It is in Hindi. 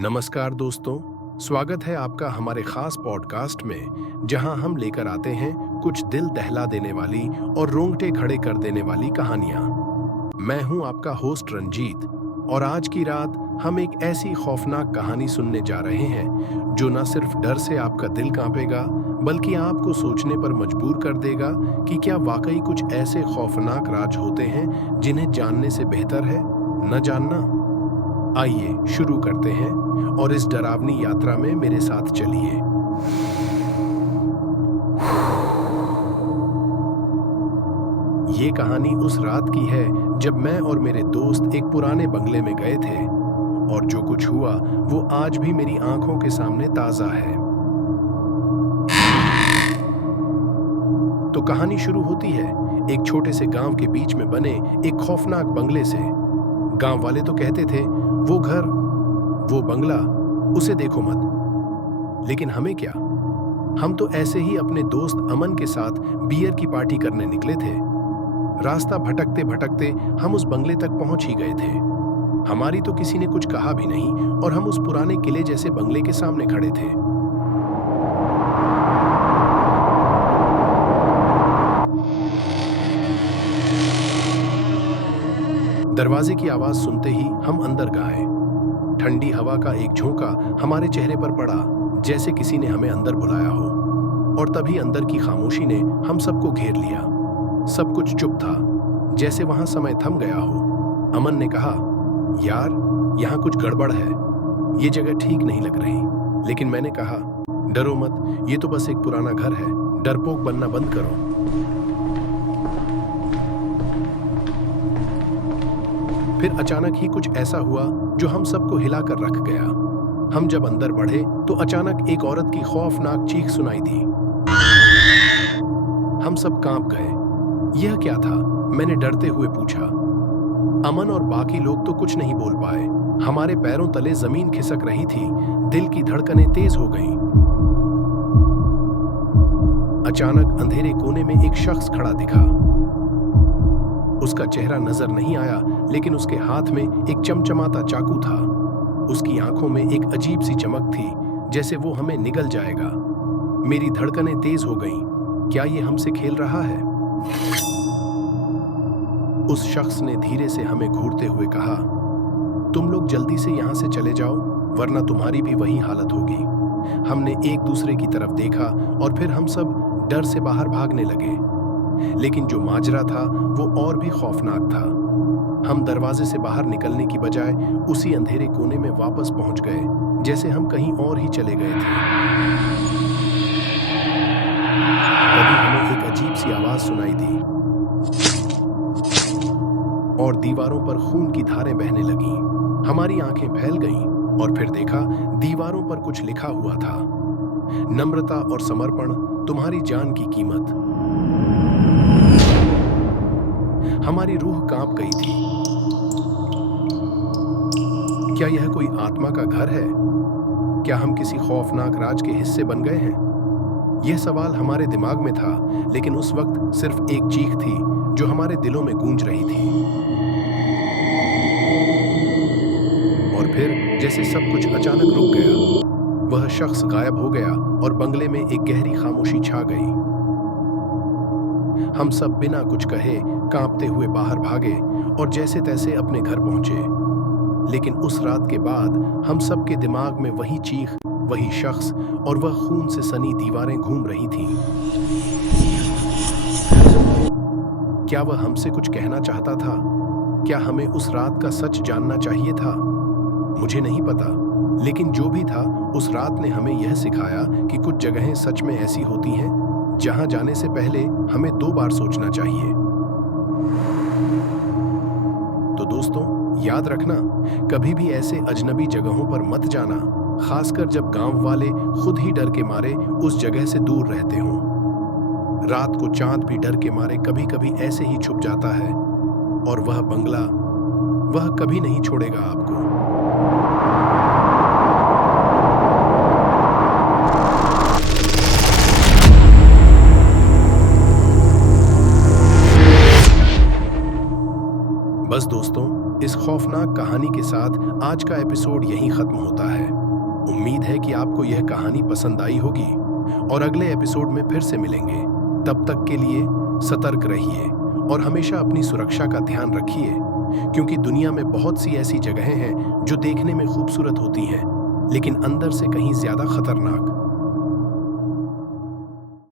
नमस्कार दोस्तों, स्वागत है आपका हमारे खास पॉडकास्ट में जहां हम लेकर आते हैं कुछ दिल दहला देने वाली और रोंगटे खड़े कर देने वाली कहानियां। मैं हूं आपका होस्ट रंजीत और आज की रात हम एक ऐसी खौफनाक कहानी सुनने जा रहे हैं जो न सिर्फ डर से आपका दिल कांपेगा बल्कि आपको सोचने पर मजबूर कर देगा कि क्या वाकई कुछ ऐसे खौफनाक राज होते हैं जिन्हें जानने से बेहतर है न जानना। आइए शुरू करते हैं और इस डरावनी यात्रा में मेरे साथ चलिए। ये कहानी उस रात की है जब मैं और मेरे दोस्त एक पुराने बंगले में गए थे और जो कुछ हुआ वो आज भी मेरी आंखों के सामने ताजा है। तो कहानी शुरू होती है एक छोटे से गांव के बीच में बने एक खौफनाक बंगले से। गांव वाले तो कहते थे वो घर, वो बंगला, उसे देखो मत। लेकिन हमें क्या, हम तो ऐसे ही अपने दोस्त अमन के साथ बियर की पार्टी करने निकले थे। रास्ता भटकते भटकते हम उस बंगले तक पहुंच ही गए थे। हमारी तो किसी ने कुछ कहा भी नहीं और हम उस पुराने किले जैसे बंगले के सामने खड़े थे। दरवाजे की आवाज सुनते ही हम अंदर गए। ठंडी हवा का एक झोंका हमारे चेहरे पर पड़ा, जैसे किसी ने हमें अंदर बुलाया हो। और तभी अंदर की खामोशी ने हम सबको घेर लिया। सब कुछ चुप था, जैसे वहां समय थम गया हो। अमन ने कहा, यार यहाँ कुछ गड़बड़ है, ये जगह ठीक नहीं लग रही। लेकिन मैंने कहा, डरो मत, ये तो बस एक पुराना घर है, डरपोक बनना बंद करो। फिर अचानक ही कुछ ऐसा हुआ जो हम सबको हिलाकर रख गया। हम जब अंदर बढ़े तो अचानक एक औरत की खौफनाक चीख सुनाई दी। हम सब कांप गए। यह क्या था? मैंने डरते हुए पूछा। अमन और बाकी लोग तो कुछ नहीं बोल पाए। हमारे पैरों तले जमीन खिसक रही थी, दिल की धड़कनें तेज हो गईं। अचानक अंधेरे कोने में एक शख्स खड़ा दिखा। उसका चेहरा नजर नहीं आया, लेकिन उसके हाथ में एक चमचमाता चाकू था। उसकी आंखों में एक अजीब सी चमक थी, जैसे वो हमें निगल जाएगा। मेरी धड़कनें तेज हो गईं। क्या ये हमसे खेल रहा है? उस शख्स ने धीरे से हमें घूरते हुए कहा, तुम लोग जल्दी से यहां से चले जाओ, वरना तुम्हारी भी वही हालत होगी। हमने एक दूसरे की तरफ देखा और फिर हम सब डर से बाहर भागने लगे। लेकिन जो माजरा था वो और भी खौफनाक था। हम दरवाजे से बाहर निकलने की बजाय उसी अंधेरे कोने में वापस पहुंच गए, जैसे हम कहीं और ही चले गए थे। तभी हमें एक अजीब सी आवाज सुनाई दी और दीवारों पर खून की धारें बहने लगीं। हमारी आंखें फैल गईं और फिर देखा दीवारों पर कुछ लिखा हुआ था, नम्रता और समर्पण, तुम्हारी जान की कीमत। हमारी रूह कांप गई थी। क्या यह कोई आत्मा का घर है? क्या हम किसी खौफनाक राज के हिस्से बन गए हैं? यह सवाल हमारे दिमाग में था, लेकिन उस वक्त सिर्फ एक चीख थी जो हमारे दिलों में गूंज रही थी। और फिर जैसे सब कुछ अचानक रुक गया। वह शख्स गायब हो गया और बंगले में एक गहरी खामोशी छा गई। हम सब बिना कुछ कहे कांपते हुए बाहर भागे और जैसे तैसे अपने घर पहुंचे। लेकिन उस रात के बाद हम सब के दिमाग में वही चीख, वही शख्स और वह खून से सनी दीवारें घूम रही थीं। क्या वह हमसे कुछ कहना चाहता था? क्या हमें उस रात का सच जानना चाहिए था? मुझे नहीं पता, लेकिन जो भी था, उस रात ने हमें यह सिखाया कि कुछ जगहें सच में ऐसी होती हैं जहां जाने से पहले हमें 2 बार सोचना चाहिए। तो दोस्तों, याद रखना, कभी भी ऐसे अजनबी जगहों पर मत जाना, खासकर जब गांव वाले खुद ही डर के मारे उस जगह से दूर रहते हों। रात को चांद भी डर के मारे कभी-कभी ऐसे ही छुप जाता है और वह बंगला, वह कभी नहीं छोड़ेगा आपको। बस दोस्तों, इस खौफनाक कहानी के साथ आज का एपिसोड यहीं खत्म होता है। उम्मीद है कि आपको यह कहानी पसंद आई होगी और अगले एपिसोड में फिर से मिलेंगे। तब तक के लिए सतर्क रहिए और हमेशा अपनी सुरक्षा का ध्यान रखिए, क्योंकि दुनिया में बहुत सी ऐसी जगहें हैं जो देखने में खूबसूरत होती हैं, लेकिन अंदर से कहीं ज्यादा खतरनाक।